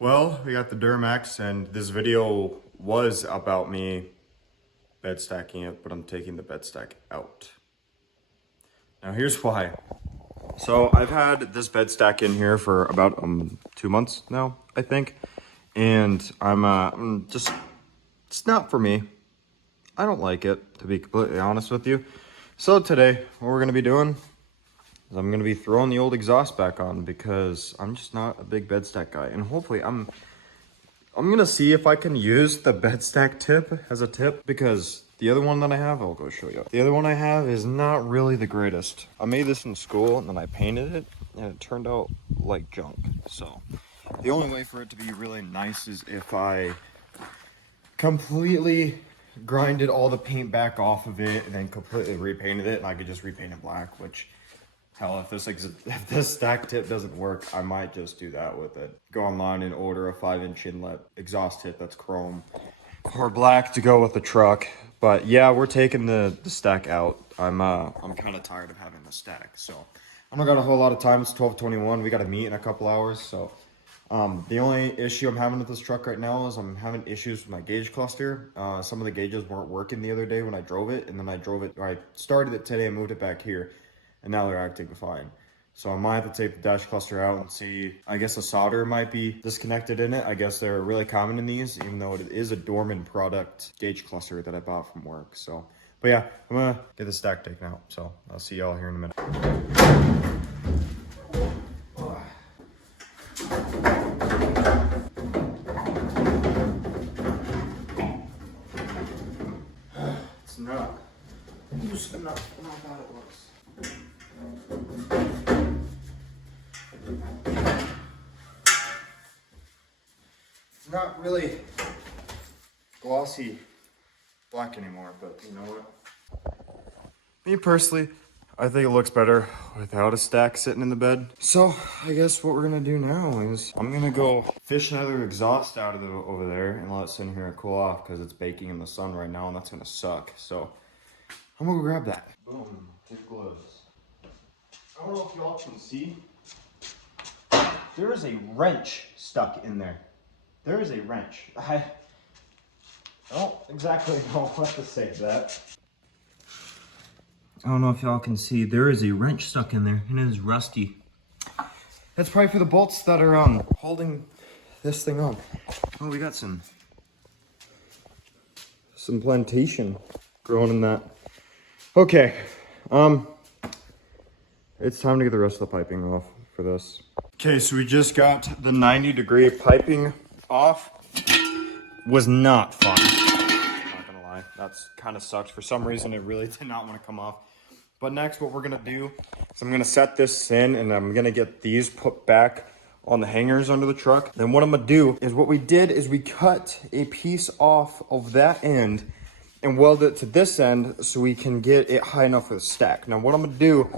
Well, we got the DURAMAX, and this video was about me bed stacking it, but I'm taking the bed stack out. Now here's why. So I've had this bed stack in here for about 2 months now, I think. And I'm just, it's not for me. I don't like it, to be completely honest with you. So today, what we're gonna be doing is I'm gonna be throwing the old exhaust back on because I'm just not a big bed stack guy. And hopefully I'm gonna see if I can use the bed stack tip as a tip, because the other one that I have, I'll go show you. The other one I have is not really the greatest. I made this in school and then I painted it and it turned out like junk. So the only way for it to be really nice is if I completely grinded all the paint back off of it and then completely repainted it, and I could just repaint it black, which hell, if this stack tip doesn't work, I might just do that with it. Go online and order a 5-inch inlet exhaust tip that's chrome or black to go with the truck. But yeah, we're taking the stack out. I'm kind of tired of having the stack, so I don't got a whole lot of time. It's 12:21. We got to meet in a couple hours, so the only issue I'm having with this truck right now is I'm having issues with my gauge cluster. Some of the gauges weren't working the other day when I drove it, and then I started it today and moved it back here, and now they're acting fine. So I might have to take the dash cluster out and see. I guess the solder might be disconnected in it. I guess they're really common in these, even though it is a Dorman product gauge cluster that I bought from work. So, but yeah, I'm gonna get the stack taken out. So I'll see y'all here in a minute. It's not. It's not how bad it looks. It's not really glossy black anymore, but you know what? Me personally, I think it looks better without a stack sitting in the bed. So I guess what we're gonna do now is I'm gonna go fish another exhaust out of over there and let it sit in here and cool off, because it's baking in the sun right now and that's gonna suck. So I'm gonna go grab that. Boom, take gloves. I don't know if y'all can see. There is a wrench stuck in there. There is a wrench. I don't exactly know what to say to that. I don't know if y'all can see. There is a wrench stuck in there and it is rusty. That's probably for the bolts that are holding this thing on. Oh, we got some plantation growing in that. Okay, it's time to get the rest of the piping off for this. Okay, so we just got the 90-degree piping off. Was not fun. Not gonna lie, that's kind of sucked. For some reason, it really did not want to come off. But next, what we're gonna do is I'm gonna set this in, and I'm gonna get these put back on the hangers under the truck. Then what I'm gonna do is what we did is we cut a piece off of that end and weld it to this end so we can get it high enough for the stack. Now what I'm gonna do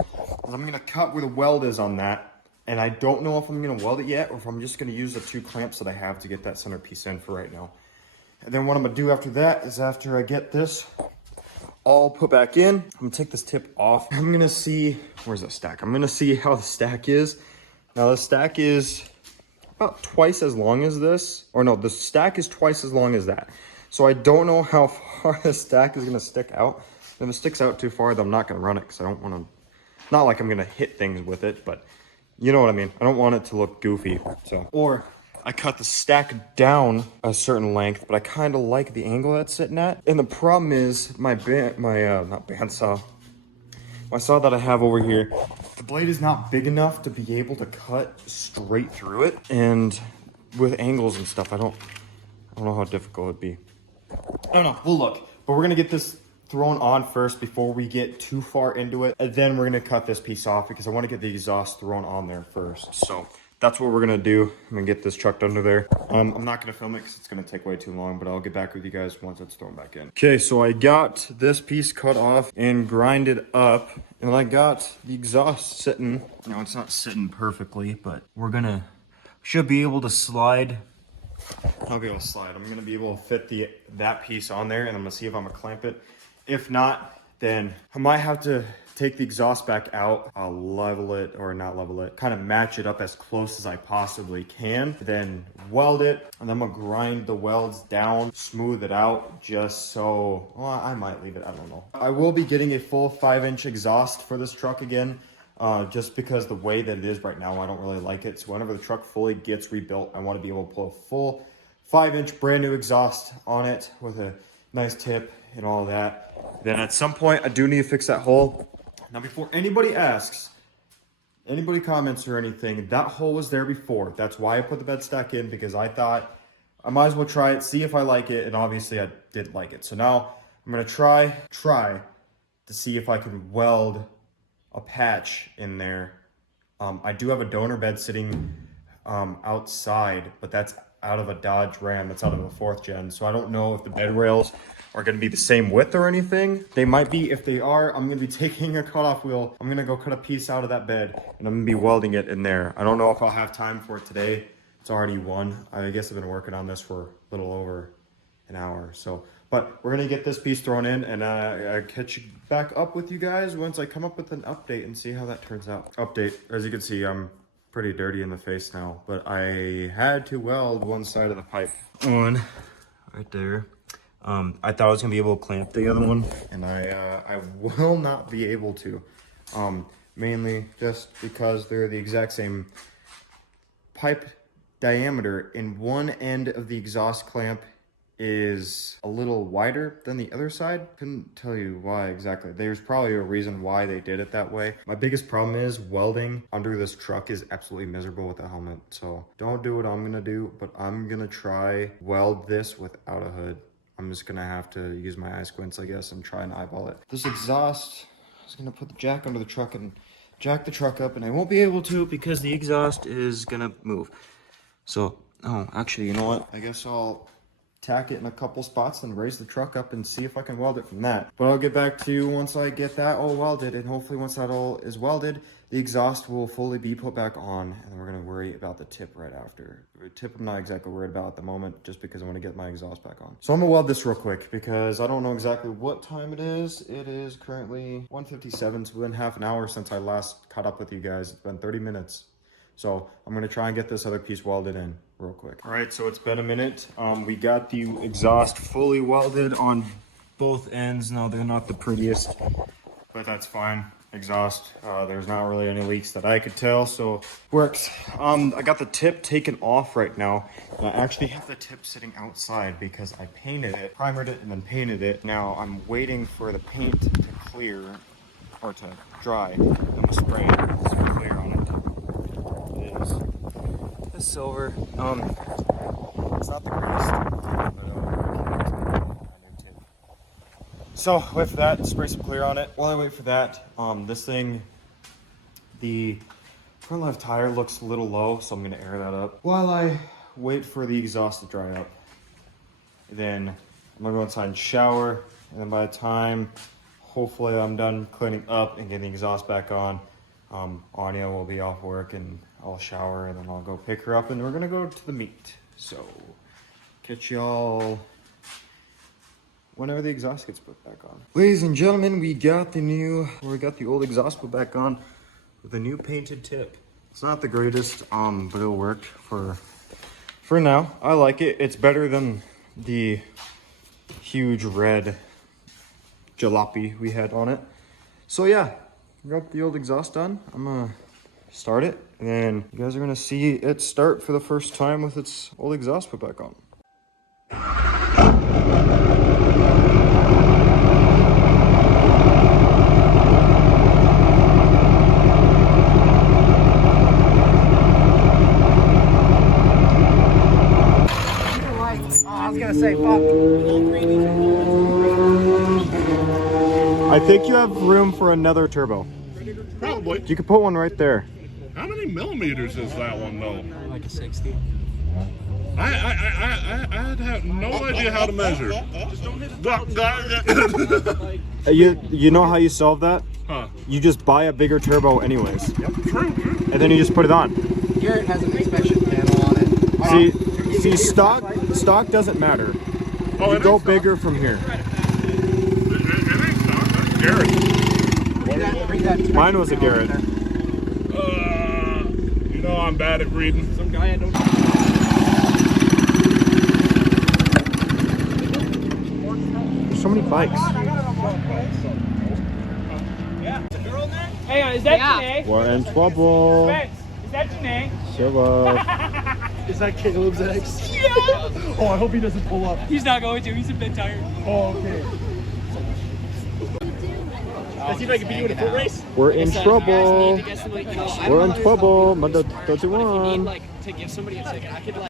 is I'm gonna cut where the weld is on that, and I don't know if I'm gonna weld it yet or if I'm just gonna use the 2 clamps that I have to get that center piece in for right now. And then what I'm gonna do after that is, after I get this all put back in, I'm gonna take this tip off. I'm gonna see, where's the stack? I'm gonna see how the stack is. Now the stack is about twice as long as this, or no, the stack is twice as long as that. So I don't know how far the stack is gonna stick out. If it sticks out too far, then I'm not gonna run it, because I don't wanna, not like I'm gonna hit things with it, but you know what I mean. I don't want it to look goofy, so. Or I cut the stack down a certain length, but I kind of like the angle that's sitting at. And the problem is my saw that I have over here, the blade is not big enough to be able to cut straight through it. And with angles and stuff, I don't know how difficult it'd be. I don't know, we'll look. But we're gonna get this thrown on first before we get too far into it. And then we're gonna cut this piece off because I wanna get the exhaust thrown on there first. So that's what we're gonna do. I'm gonna get this chucked under there. I'm not gonna film it because it's gonna take way too long, but I'll get back with you guys once it's thrown back in. Okay, so I got this piece cut off and grinded up, and I got the exhaust sitting. Now it's not sitting perfectly, but should be able to slide. I'll be able to slide. I'm gonna be able to fit that piece on there, and I'm gonna see if I'm gonna clamp it. If not, then I might have to take the exhaust back out, level it, or not level it, kind of match it up as close as I possibly can, then weld it, and I'm gonna grind the welds down, smooth it out, just so, well, I might leave it, I don't know. I will be getting a full 5-inch exhaust for this truck again, just because the way that it is right now, I don't really like it. So whenever the truck fully gets rebuilt, I want to be able to pull a full 5-inch brand new exhaust on it with a nice tip and all of that. Then at some point, I do need to fix that hole. Now, before anybody asks, anybody comments or anything, that hole was there before. That's why I put the bed stack in, because I thought I might as well try it, see if I like it, and obviously I did like it. So now I'm gonna try to see if I can weld a patch in there. I do have a donor bed sitting outside, but that's out of a Dodge Ram. That's out of a 4th gen. So I don't know if the bed rails are going to be the same width or anything. They might be. If they are, I'm going to be taking a cutoff wheel. I'm going to go cut a piece out of that bed, and I'm going to be welding it in there. I don't know if I'll have time for it today. It's already 1. I guess I've been working on this for a little over an hour. So, but we're going to get this piece thrown in, and I'll catch back up with you guys once I come up with an update and see how that turns out. Update, as you can see, I'm pretty dirty in the face now, but I had to weld one side of the pipe on right there. I thought I was gonna be able to clamp the other one, and I will not be able to, mainly just because they're the exact same pipe diameter, and one end of the exhaust clamp is a little wider than the other side. Couldn't tell you why exactly. There's probably a reason why they did it that way. My biggest problem is welding under this truck is absolutely miserable with the helmet. So don't do what I'm gonna do, but I'm gonna try weld this without a hood. I'm just gonna have to use my eye squints, I guess, and try and eyeball it. This exhaust, I was gonna put the jack under the truck and jack the truck up, and I won't be able to because the exhaust is gonna move. So, oh, actually, you know what? I guess I'll tack it in a couple spots and raise the truck up and see if I can weld it from that. But I'll get back to you once I get that all welded, and hopefully once that all is welded, the exhaust will fully be put back on, and then we're gonna worry about the tip right after. The tip I'm not exactly worried about at the moment, just because I want to get my exhaust back on. So I'm gonna weld this real quick because I don't know exactly what time it is. It is currently 1:57, so it's been half an hour since I last caught up with you guys. It's been 30 minutes. So I'm gonna try and get this other piece welded in real quick. All right, so it's been a minute. We got the exhaust fully welded on both ends. Now they're not the prettiest, but that's fine. Exhaust, there's not really any leaks that I could tell, so works. I got the tip taken off right now. I actually have the tip sitting outside because I painted it, primered it, and then painted it. Now I'm waiting for the paint to clear, or to dry. I'm gonna spray some clear on it. The silver. It's not the greatest. So with that, spray some clear on it. While I wait for that, this thing, the front left tire looks a little low, so I'm gonna air that up. While I wait for the exhaust to dry up, then I'm gonna go inside and shower, and then by the time, hopefully I'm done cleaning up and getting the exhaust back on, Anya will be off work, and I'll shower, and then I'll go pick her up, and we're gonna go to the meet. So catch y'all whenever the exhaust gets put back on. Ladies and gentlemen, we got the old exhaust put back on with a new painted tip. It's not the greatest, but it'll work for now. I like it. It's better than the huge red jalopy we had on it. So yeah, we got the old exhaust done. I'm gonna start it, and then you guys are gonna see it start for the first time with its old exhaust put back on. I was gonna say, fuck. I think you have room for another turbo. Probably. You could put one right there. How many millimeters is that one though? Like a 60. I have no idea how to measure. You know how you solve that? Huh? You just buy a bigger turbo anyways. Yep, true. And then you just put it on. Garrett has an inspection panel on it. See, stock doesn't matter. Oh, You go bigger from here. It ain't stock. Garrett. Read that. Mine was a Garrett. You know I'm bad at reading. Some guy I don't know. There's so many bikes. Hey, is that Janae? We're in trouble. Spence, is that Janae? Shiva. Is that Caleb's ex? Yeah! Oh, I hope he doesn't pull up. He's not going to. He's a bit tired. Oh, okay. Does he like beat you in a foot race? We're in trouble. We're We're in trouble. Manda 31. Like to give somebody a ticket, I could like.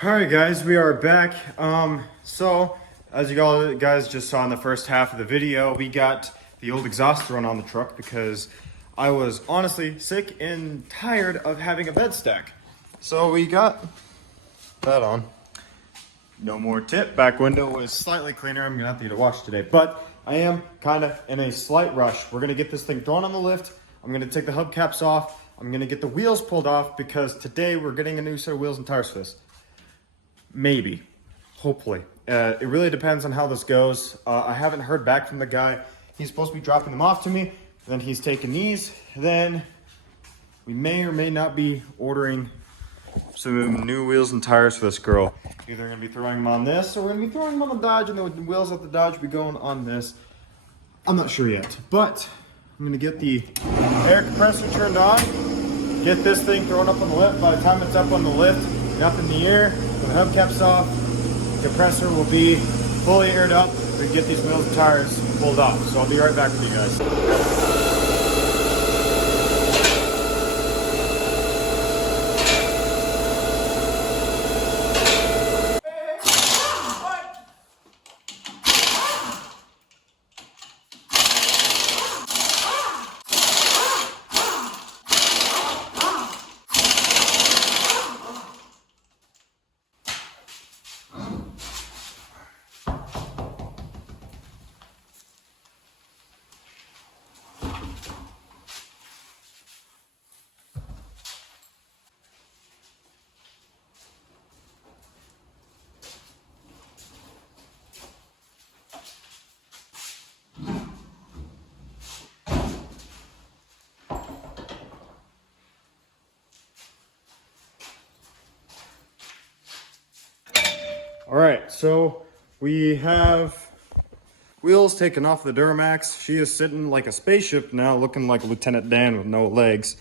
Alright guys, we are back. So as you guys just saw in the first half of the video, we got the old exhaust thrown on the truck because I was honestly sick and tired of having a bed stack. So we got that on. No more tip. Back window is slightly cleaner. I'm gonna have to get a wash today, but I am kind of in a slight rush. We're gonna get this thing thrown on the lift. I'm gonna take the hubcaps off. I'm gonna get the wheels pulled off because today we're getting a new set of wheels and tires for this. Maybe, hopefully. It really depends on how this goes. I haven't heard back from the guy. He's supposed to be dropping them off to me. Then he's taking these. Then we may or may not be ordering some new wheels and tires for this girl. Either going to be throwing them on this or we're going to be throwing them on the Dodge, and the wheels of the Dodge will be going on this. I'm not sure yet, but I'm going to get the air compressor turned on, get this thing thrown up on the lift. By the time it's up on the lift and up in the air, the hubcaps off, the compressor will be fully aired up. We can get these wheels and tires pulled off. So I'll be right back with you guys. All right, so we have wheels taken off the DURAMAX. She is sitting like a spaceship now, looking like Lieutenant Dan with no legs.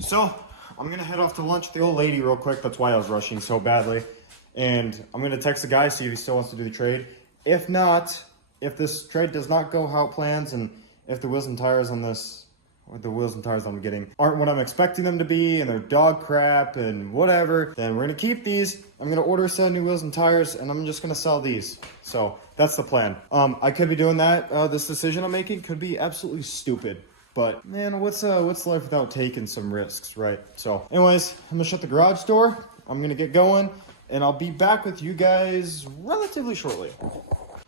So I'm gonna head off to lunch with the old lady real quick. That's why I was rushing so badly. And I'm gonna text the guy, see if he still wants to do the trade. If not, if this trade does not go how it plans, and if the wheels and tires on this, or the wheels and tires I'm getting aren't what I'm expecting them to be, and they're dog crap and whatever, then we're gonna keep these. I'm gonna order a set of new wheels and tires, and I'm just gonna sell these. So that's the plan. I could be doing that. This decision I'm making could be absolutely stupid, but man, what's life without taking some risks, right? So anyways, I'm gonna shut the garage door. I'm gonna get going, and I'll be back with you guys relatively shortly.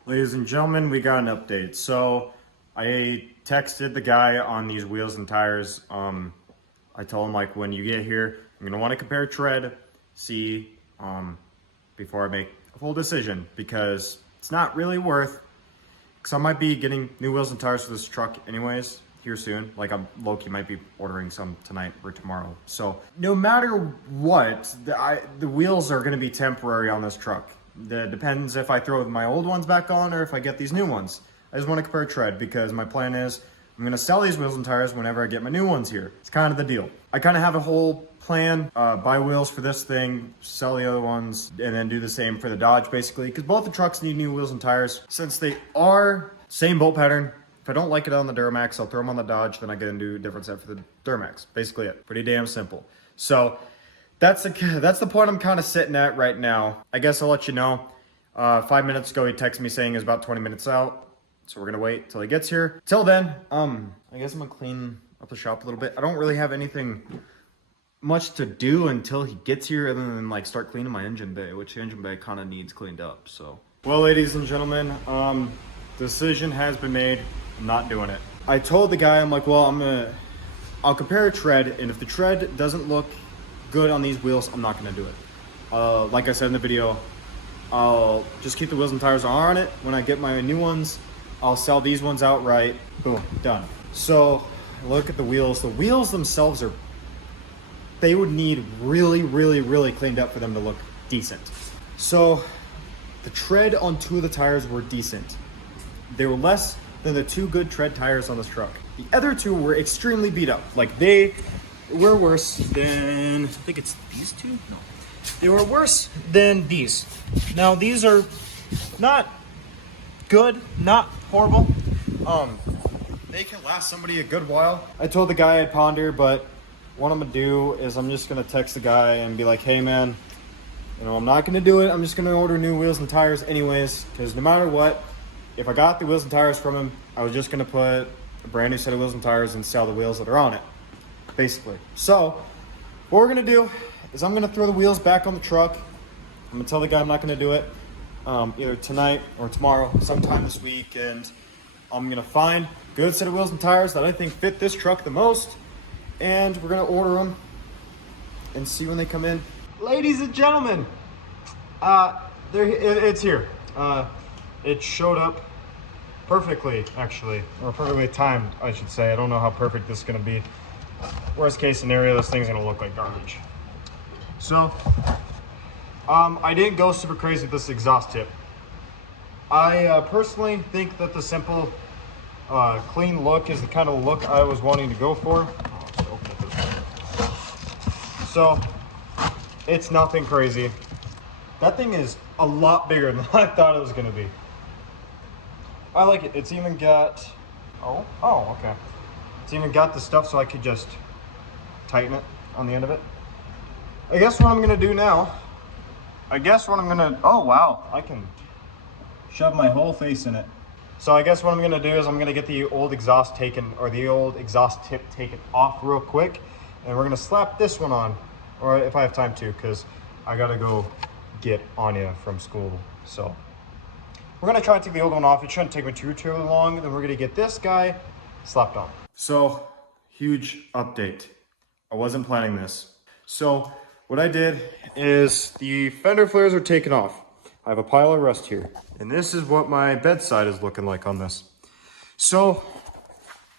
Ladies and gentlemen, we got an update. So I texted the guy on these wheels and tires. I told him, like, when you get here, I'm gonna want to compare tread, see, before I make a full decision, because it's not really worth, because I might be getting new wheels and tires for this truck anyways here soon. Like, I'm low-key might be ordering some tonight or tomorrow. So no matter what, the wheels are gonna be temporary on this truck. That depends if I throw my old ones back on or if I get these new ones. I just want to compare tread because my plan is I'm going to sell these wheels and tires whenever I get my new ones here. It's kind of the deal. I kind of have a whole plan, buy wheels for this thing, sell the other ones, and then do the same for the Dodge basically, because both the trucks need new wheels and tires. Since they are same bolt pattern, if I don't like it on the DURAMAX, I'll throw them on the Dodge, then I get a new different set for the DURAMAX. Basically it. Pretty damn simple. So that's the point I'm kind of sitting at right now. I guess I'll let you know. 5 minutes ago, he texted me saying it's about 20 minutes out. So we're gonna wait till he gets here. Till then, I guess I'm gonna clean up the shop a little bit. I don't really have anything much to do until he gets here, other than like start cleaning my engine bay, which the engine bay kind of needs cleaned up. So, well, ladies and gentlemen, decision has been made. I'm not doing it. I told the guy, I'm like, well, I'll compare a tread, and if the tread doesn't look good on these wheels, I'm not gonna do it. Like I said in the video, I'll just keep the wheels and tires on it. When I get my new ones, I'll sell these ones outright. Boom, done. So look at the wheels. The wheels themselves they would need really, really, really cleaned up for them to look decent. So the tread on 2 of the tires were decent. They were less than the 2 good tread tires on this truck. The other 2 were extremely beat up. Like, they were worse than, I think it's these 2? No. They were worse than these. Now, these are not good, not horrible. They can last somebody a good while. I told the guy I'd ponder, but what I'm gonna do is I'm just gonna text the guy and be like, hey man, you know, I'm not gonna do it. I'm just gonna order new wheels and tires anyways, because no matter what, if I got the wheels and tires from him, I was just gonna put a brand new set of wheels and tires and sell the wheels that are on it, basically. So what we're gonna do is I'm gonna throw the wheels back on the truck. I'm gonna tell the guy I'm not gonna do it either tonight or tomorrow, sometime this week, and I'm gonna find a good set of wheels and tires that I think fit this truck the most, and we're gonna order them and see when they come in. Ladies and gentlemen, it's here. It showed up perfectly, actually, or perfectly timed, I should say. I don't know how perfect this is gonna be. Worst case scenario, this thing's gonna look like garbage. So, I didn't go super crazy with this exhaust tip. I personally think that the simple, clean look is the kind of look I was wanting to go for. So, it's nothing crazy. That thing is a lot bigger than I thought it was gonna be. I like it. It's even got, oh, okay. It's even got the stuff so I could just tighten it on the end of it. I guess what I'm gonna do now, oh wow, I can shove my whole face in it. So I guess what I'm gonna do is I'm gonna get the old exhaust taken, or the old exhaust tip taken off real quick, and we're gonna slap this one on, or if I have time to, because I gotta go get Anya from school. So we're gonna try to take the old one off. It shouldn't take me too long. Then we're gonna get this guy slapped on. So, huge update. I wasn't planning this. So what I did is the fender flares are taken off. I have a pile of rust here, and this is what my bedside is looking like on this. So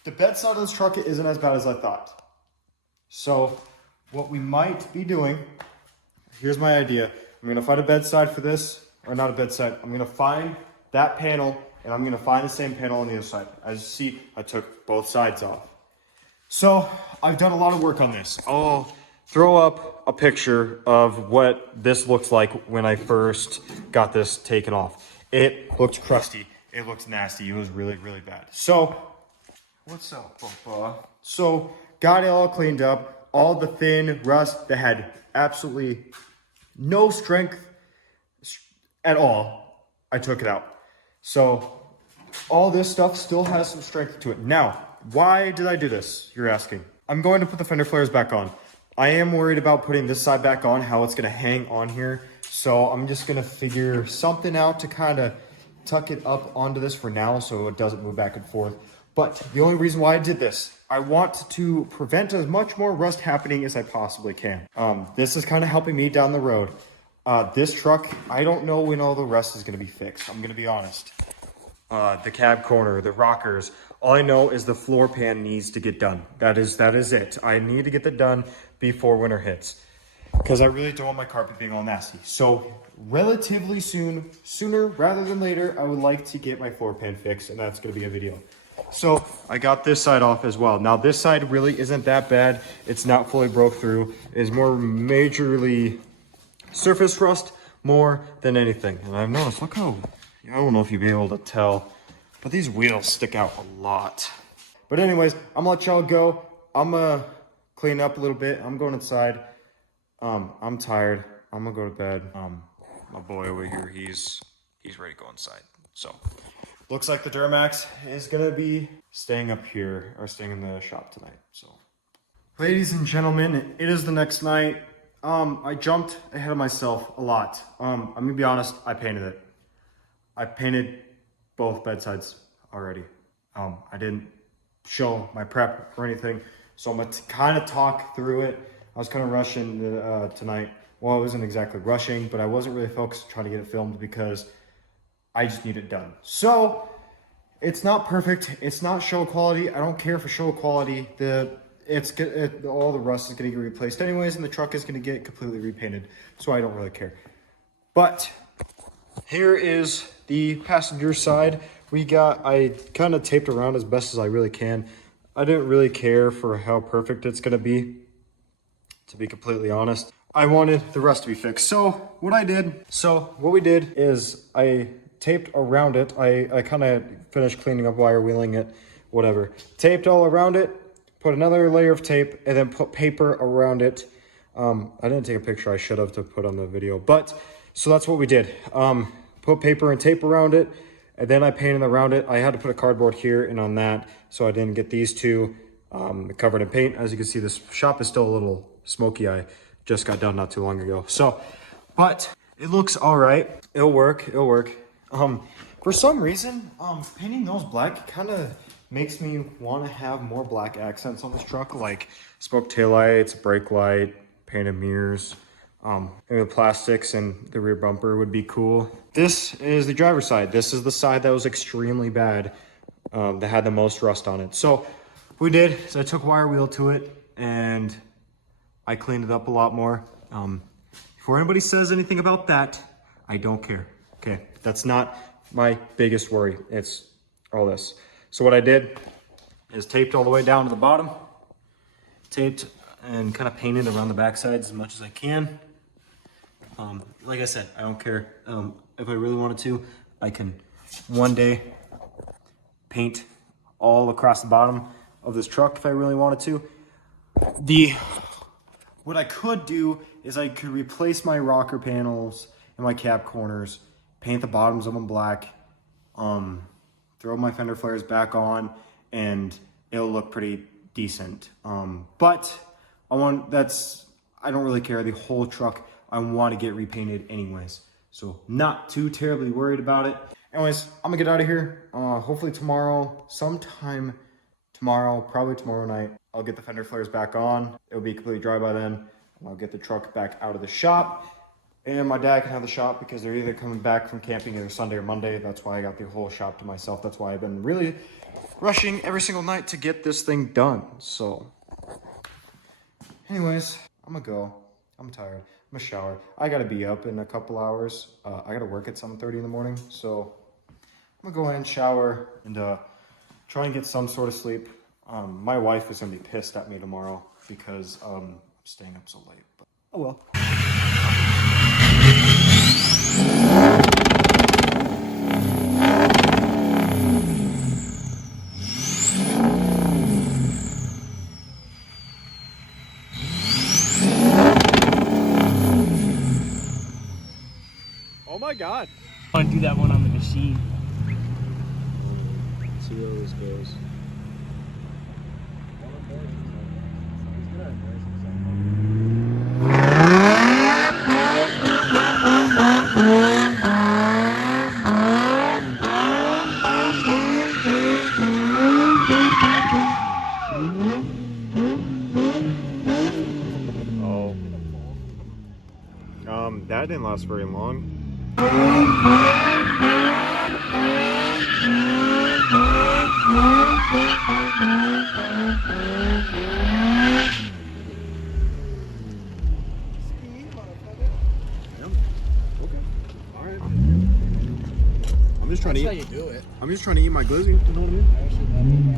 the bedside of this truck isn't as bad as I thought. So what we might be doing, here's my idea. I'm gonna find a bedside for this, or not a bedside. I'm gonna find that panel, and I'm gonna find the same panel on the other side. As you see, I took both sides off. So I've done a lot of work on this. I'll throw up a picture of what this looks like when I first got this taken off. It looked crusty. It looked nasty. It was really, really bad. So, what's up, Papa? So, got it all cleaned up. All the thin rust that had absolutely no strength at all, I took it out. So, all this stuff still has some strength to it. Now, why did I do this, you're asking? I'm going to put the fender flares back on. I am worried about putting this side back on, how it's gonna hang on here. So I'm just gonna figure something out to kind of tuck it up onto this for now so it doesn't move back and forth. But the only reason why I did this, I want to prevent as much more rust happening as I possibly can. This is kind of helping me down the road. This truck, I don't know when all the rust is gonna be fixed. I'm gonna be honest. The cab corner, the rockers, all I know is the floor pan needs to get done. That is it. I need to get that done before winter hits, because I really don't want my carpet being all nasty. So relatively soon, sooner rather than later, I would like to get my floor pan fixed, and that's gonna be a video. So I got this side off as well. Now this side really isn't that bad. It's not fully broke through. It's more majorly surface rust more than anything. And I've noticed, look how, I don't know if you'll be able to tell, but these wheels stick out a lot. But anyways, I'm gonna let y'all go. I'm gonna clean up a little bit. I'm going inside. I'm tired. I'm gonna go to bed. My boy over here, he's ready to go inside. So, looks like the DURAMAX is gonna be staying up here, or staying in the shop tonight, so. Ladies and gentlemen, it is the next night. I jumped ahead of myself a lot. I'm gonna be honest, I painted it. I painted both bedsides already. I didn't show my prep or anything, so I'm gonna kind of talk through it. I was kind of rushing tonight. Well, I wasn't exactly rushing, but I wasn't really focused on trying to get it filmed because I just need it done. So it's not perfect. It's not show quality. I don't care for show quality. All the rust is going to get replaced anyways, and the truck is going to get completely repainted. So I don't really care. But here is the passenger side. I kind of taped around as best as I really can. I didn't really care for how perfect it's going to be completely honest. I wanted the rust to be fixed. So what we did is I taped around it. I kind of finished cleaning up, wire wheeling it, whatever. Taped all around it, put another layer of tape, and then put paper around it. I didn't take a picture. I should have to put on the video. But, so that's what we did. Put paper and tape around it, and then I painted around it. I had to put a cardboard here and on that, so I didn't get these two covered in paint. As you can see, this shop is still a little smoky. I just got done not too long ago. So, but it looks all right. It'll work. For some reason, painting those black kind of makes me want to have more black accents on this truck, like smoke taillights, brake light, painted mirrors. Maybe the plastics and the rear bumper would be cool. This is the driver's side. This is the side that was extremely bad, that had the most rust on it. So what we did is I took wire wheel to it and I cleaned it up a lot more. Before anybody says anything about that, I don't care. Okay, that's not my biggest worry. It's all this. So what I did is taped all the way down to the bottom, taped and kind of painted around the back sides as much as I can. Like I said, I don't care. If I really wanted to, I can one day paint all across the bottom of this truck if I really wanted to. What I could do is I could replace my rocker panels and my cab corners, paint the bottoms of them black, throw my fender flares back on, and it'll look pretty decent. But I don't really care. The whole truck, I want to get repainted anyways. So not too terribly worried about it. Anyways, I'm gonna get out of here. Hopefully sometime tomorrow, probably tomorrow night, I'll get the fender flares back on. It'll be completely dry by then. And I'll get the truck back out of the shop. And my dad can have the shop because they're either coming back from camping either Sunday or Monday. That's why I got the whole shop to myself. That's why I've been really rushing every single night to get this thing done. So anyways, I'm gonna go. I'm tired. I'm gonna shower. I gotta be up in a couple hours. I gotta work at 7:30 in the morning. So I'm gonna go in, shower, and try and get some sort of sleep. My wife is gonna be pissed at me tomorrow because I'm staying up so late. But oh well. Oh my God. I want to do that one on the machine. Let's see where this goes. That didn't last very long. I'm just trying to eat. That's how you do it. I'm just trying to eat my glizzy. You know what I mean?